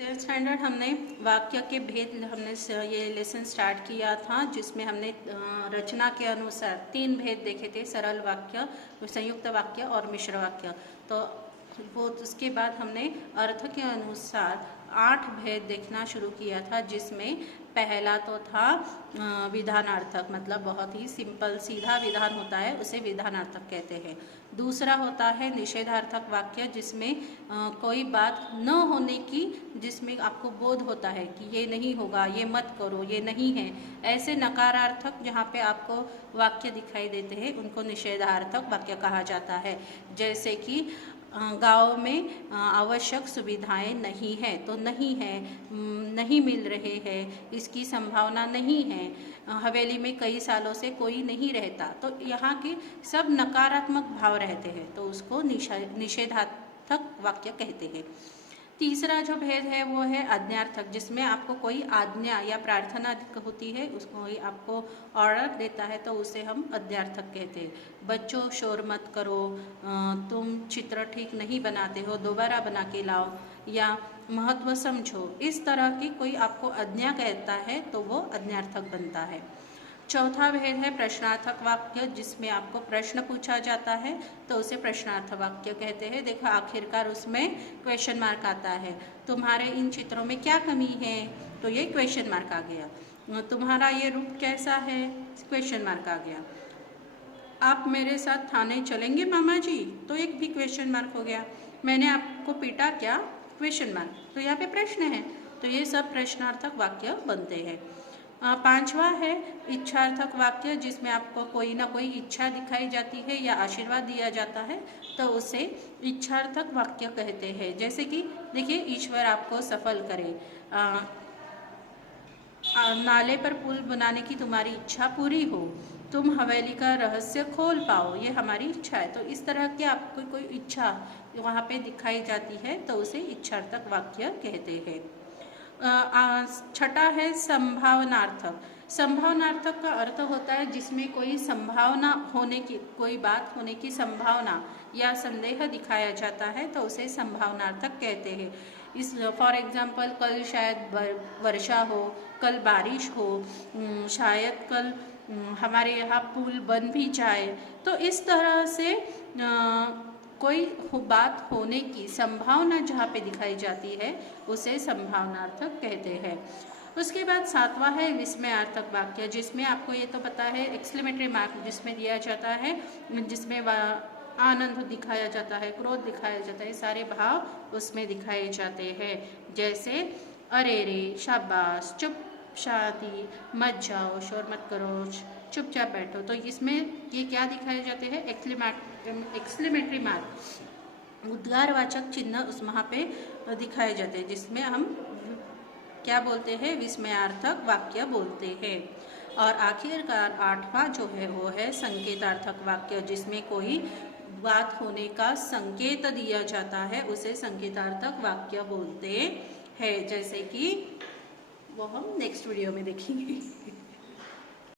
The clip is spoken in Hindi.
स्टैंडर्ड हमने वाक्य के भेद हमने ये लेसन स्टार्ट किया था, जिसमें हमने रचना के अनुसार 3 भेद देखे थे, सरल वाक्य, संयुक्त वाक्य और मिश्र वाक्य। तो वो उसके बाद हमने अर्थ के अनुसार 8 भेद देखना शुरू किया था, जिसमें पहला तो था विधानार्थक, मतलब बहुत ही सिंपल सीधा विधान होता है, उसे विधानार्थक कहते हैं। दूसरा होता है निषेधार्थक वाक्य, जिसमें कोई बात न होने की, जिसमें आपको बोध होता है कि ये नहीं होगा, ये मत करो, ये नहीं है। ऐसे नकारार्थक जहाँ पे आपको वाक्य दिखाई देते हैं, उनको निषेधार्थक वाक्य कहा जाता है। जैसे कि गाँव में आवश्यक सुविधाएं नहीं है, तो नहीं है, नहीं मिल रहे हैं, इसकी संभावना नहीं है, हवेली में कई सालों से कोई नहीं रहता, तो यहाँ के सब नकारात्मक भाव रहते हैं, तो उसको निषेधार्थक वाक्य कहते हैं। तीसरा जो भेद है वो है आज्ञार्थक, जिसमें आपको कोई आज्ञा या प्रार्थना होती है, उसको कोई आपको ऑर्डर देता है, तो उसे हम आज्ञार्थक कहते हैं। बच्चों शोर मत करो, तुम चित्र ठीक नहीं बनाते हो, दोबारा बना के लाओ, या महत्व समझो, इस तरह की कोई आपको आज्ञा कहता है तो वो आज्ञार्थक बनता है। चौथा भेद है प्रश्नार्थक वाक्य, जिसमें आपको प्रश्न पूछा जाता है तो उसे प्रश्नार्थक वाक्य कहते हैं। देखो आखिरकार उसमें क्वेश्चन मार्क आता है, तुम्हारे इन चित्रों में क्या कमी है, तो ये क्वेश्चन मार्क आ गया। तुम्हारा ये रूप कैसा है, क्वेश्चन मार्क आ गया। आप मेरे साथ थाने चलेंगे मामा जी, तो एक भी क्वेश्चन मार्क हो गया। मैंने आपको पीटा क्या, क्वेश्चन मार्क, तो यहाँ पे प्रश्न है, तो ये सब प्रश्नार्थक वाक्य बनते हैं। पांचवा है इच्छार्थक वाक्य, जिसमें आपको कोई ना कोई इच्छा दिखाई जाती है या आशीर्वाद दिया जाता है, तो उसे इच्छार्थक वाक्य कहते हैं। जैसे कि देखिए, ईश्वर आपको सफल करे, नाले पर पुल बनाने की तुम्हारी इच्छा पूरी हो, तुम हवेली का रहस्य खोल पाओ, ये हमारी इच्छा है। तो इस तरह की आपको कोई इच्छा वहाँ पे दिखाई जाती है, तो उसे इच्छार्थक वाक्य कहते हैं। छठा है संभावनार्थक। संभावनार्थक का अर्थ होता है जिसमें कोई संभावना होने की, कोई बात होने की संभावना या संदेह दिखाया जाता है, तो उसे संभावनार्थक कहते हैं। इस फॉर एग्जांपल, कल शायद वर्षा हो, कल बारिश हो, शायद कल हमारे यहाँ पुल बन भी जाए, तो इस तरह से कोई बात होने की संभावना जहाँ पे दिखाई जाती है, उसे संभावनार्थक कहते हैं। उसके बाद सातवां है विस्मयार्थक वाक्य, जिसमें आपको ये तो पता है एक्सक्लेमेटरी मार्क जिसमें दिया जाता है, जिसमें आनंद दिखाया जाता है, क्रोध दिखाया जाता है, सारे भाव उसमें दिखाए जाते हैं। जैसे अरे रे, शाबाश, चुप, शादी, मत जाओ, शोर मत करो, चुपचाप बैठो, तो इसमें ये क्या दिखाए जाते हैं, एक्सक्लेमेटरी मार्क, उद्गारवाचक चिन्ह उस वहाँ पे दिखाए जाते हैं, जिसमें हम क्या बोलते हैं, विस्मयार्थक वाक्य बोलते हैं। और आखिरकार आठवां जो है वो है संकेतार्थक वाक्य, जिसमें कोई बात होने का संकेत दिया जाता है, उसे संकेतार्थक वाक्य बोलते हैं। जैसे कि वो हम नेक्स्ट वीडियो में देखेंगे।